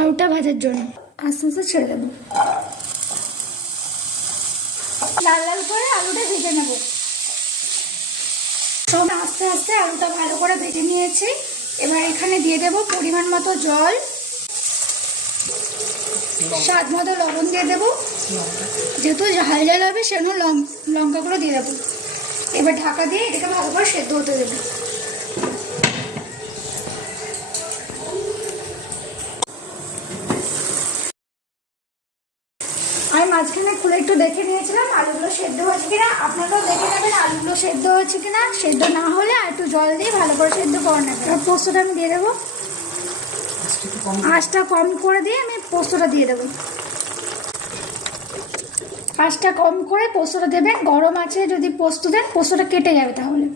আলুটা ভাজার জন্য আস্তে আস্তে ছেড়ে দেবো। লাল লাল করে আলুটা ভেজে নেব। সব আস্তে আস্তে আলুটা ভালো করে ভেজে নিয়েছি। এবার এখানে দিয়ে দেবো পরিমাণ মতো জল, স্বাদ মতো লবণ দিয়ে দেবো। যেহেতু ঝাল ঝাল হবে সেজন্য লঙ্কাগুলো দিয়ে দেবো। এবার ঢাকা দিয়ে এটাকে ভালো করে সেদ্ধ হতে দেবো। আমি মাঝখানে খুলে একটু দেখে নিয়েছিলাম আলুগুলো সেদ্ধ হয়েছে কিনা। আপনারাও দেখে নেবেন আলুগুলো সেদ্ধ হয়েছে কিনা। সেদ্ধ না হলে আর একটু জল দিয়ে ভালো করে সেদ্ধ করে নেবেন। এবার পোস্তটা আমি দিয়ে দেবো। আঁচটা কম করে দিয়ে আমি পোস্তটা দিয়ে দেবো। আঁচটা কম করে পোস্তটা দেবেন। গরম আছে যদি পোস্ত দেন পোস্তটা কেটে যাবে তাহলে।